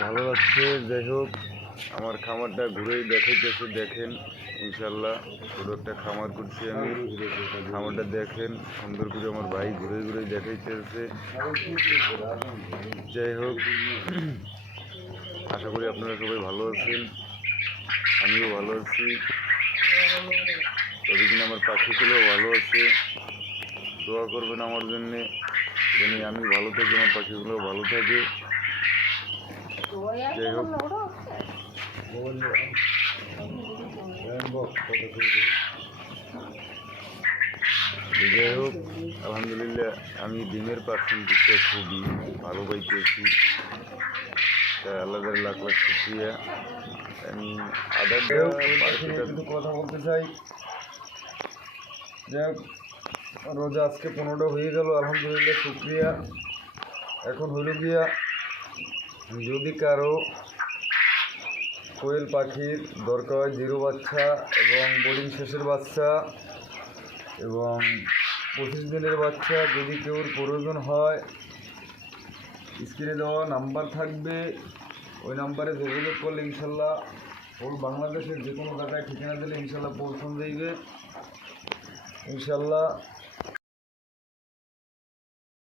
ভালো লাগছে। যাই হোক, আমার খামারটা ঘুরেই দেখাইতেছে, দেখেন ইনশাল্লাহ ছোটো একটা খামার করছি আমি। খামারটা দেখেন সুন্দর করে আমার ভাই ঘুরে ঘুরে দেখাইতেছে। যাই হোক, আশা করি আপনারা সবাই ভালো আছেন, আমিও ভালো আছি। তবে কিনা আমার পাখিগুলোও ভালো আছে। দোয়া করবেন আমার জন্যে, যেন আমি ভালো থাকি, আমার পাখিগুলোও ভালো থাকে। যাই হোক, আলহামদুলিল্লাহ আমি ডিমের পার্সেন্টেজটা খুবই ভালো পাইতেছি। তাই আল্লাহর লাখ লাখ শুক্রিয়া। আমি কিন্তু কথা বলতে চাই, যাক রোজা আজকে 15টা হয়ে গেল, আলহামদুলিল্লাহ শুক্রিয়া। এখন হইল গিয়া, যদি কারো কোয়েল পাখির দরকার হয় 0 বাচ্চা এবং বোর্ডিং শেষের বাচ্চা এবং 25 দিনের বাচ্চা, যদি কেউর প্রয়োজন হয় স্ক্রিনে দেওয়া নাম্বার থাকবে, ওই নাম্বারে যোগাযোগ করলে ইনশাল্লাহ ওর বাংলাদেশের যে কোনো জায়গায় ঠিকানা দিলে ইনশাল্লাহ পৌঁছানো যাইবে ইনশাল্লাহ।